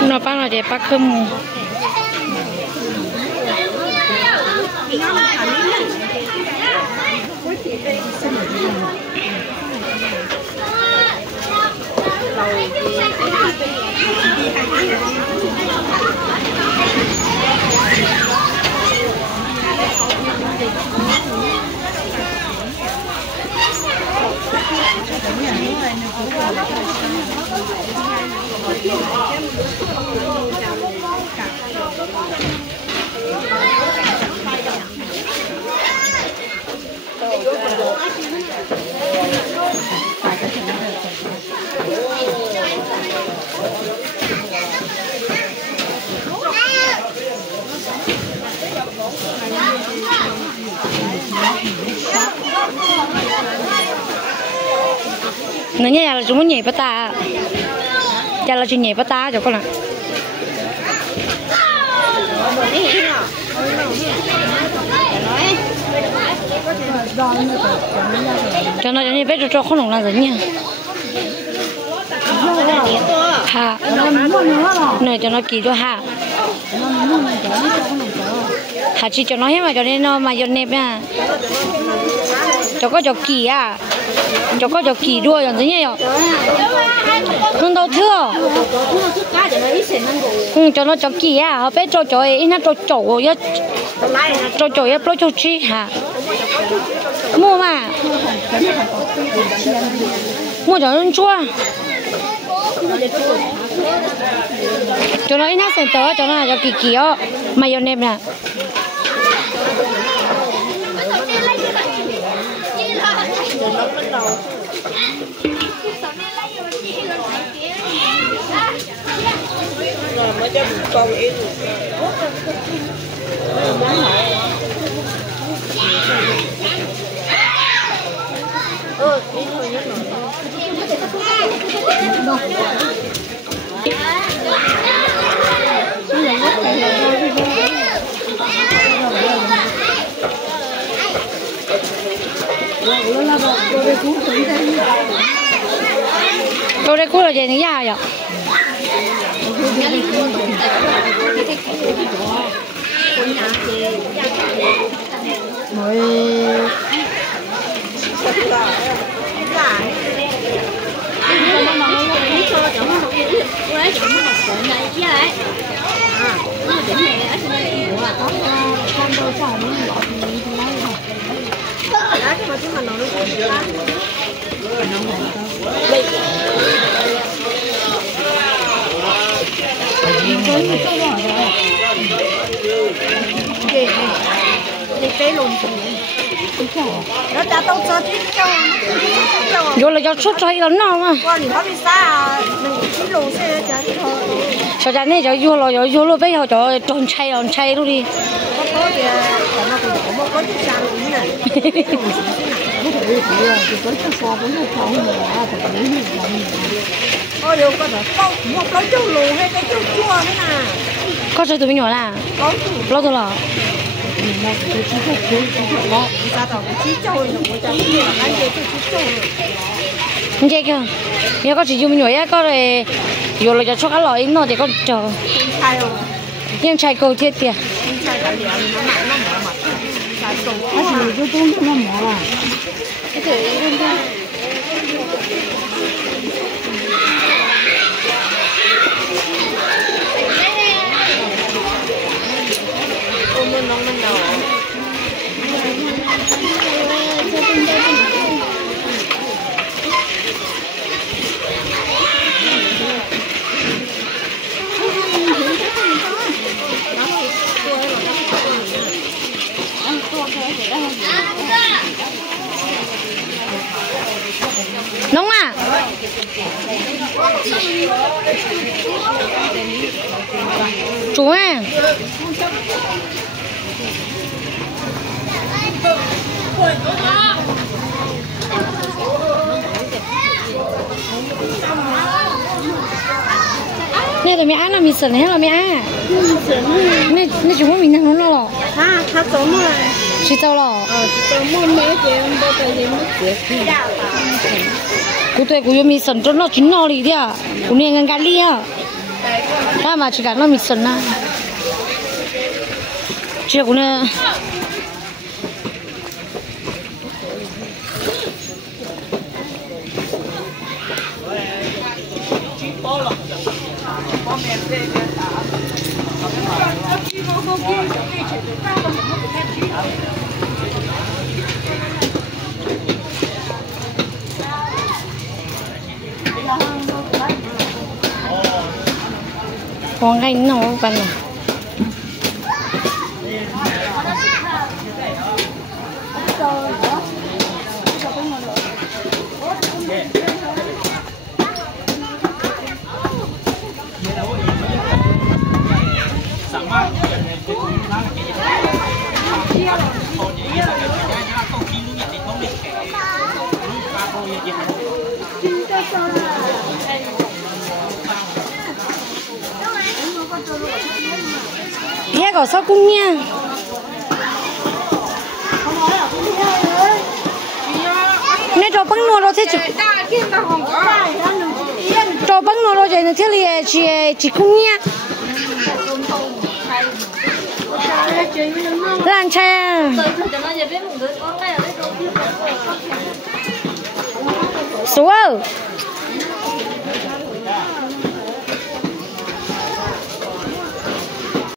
nó bán là để bắt cơm nó nhảy là chúng nó nhảy bắt ta, giờ là chúng nhảy bắt ta cho con ạ. Cho nó như vậy cho không làm gì nha. Ha, này cho nó kỳ cho ha. Hả chỉ cho nó hết mà cho nên nó mà cho nếp nha. Cho có cho kỳ à, cho có cho kỳ đua rồi thế nhỉ? Không đâu thưa. Cho nó cho kỳ à, họ biết cho ấy, nó cho chỗ á, cho chỗ á, cho chi hả? Mua mà, mua cho nó chua. Cho nó ít nát sen tớ, cho nó là cho kỳ kỳ á, mày cho nếp nè. Mới cho con ít. Ít thôi nhất tôi đây cũng là gì thế vậy? Vô là cho suốt cho lớn nào mà. Cho cha này cho vô là bây giờ cho tròn chay luôn đi. Có chơi tụi mình nhỏ là? Lâu rồi là? Không chơi kìa. Nếu có chỉ dùng nhỏ á, có rồi vô là cho các loại nó thì có chờ. Nhưng chai cầu thiết kìa. Nóng à? Chú à? Nè tụi mẹ ăn là mì sườn hết là mẹ ăn. Nè chúng mình đang nó lò. Ha, ha tôm rồi. Chị tao lò. Tôm mua mấy cái bao tay gì mất việc. cụ tôi cụ mi sần cho nó chín nó đi đi à cụ này ngang cá li à ta mà chỉ cả nó mi sần à chỉ cụ này con gánh nó cần à nghe có sao cung nha nè cho băng nồi rồi thế chứ cho băng nồi rồi thế thì chỉ cung nha làm cha số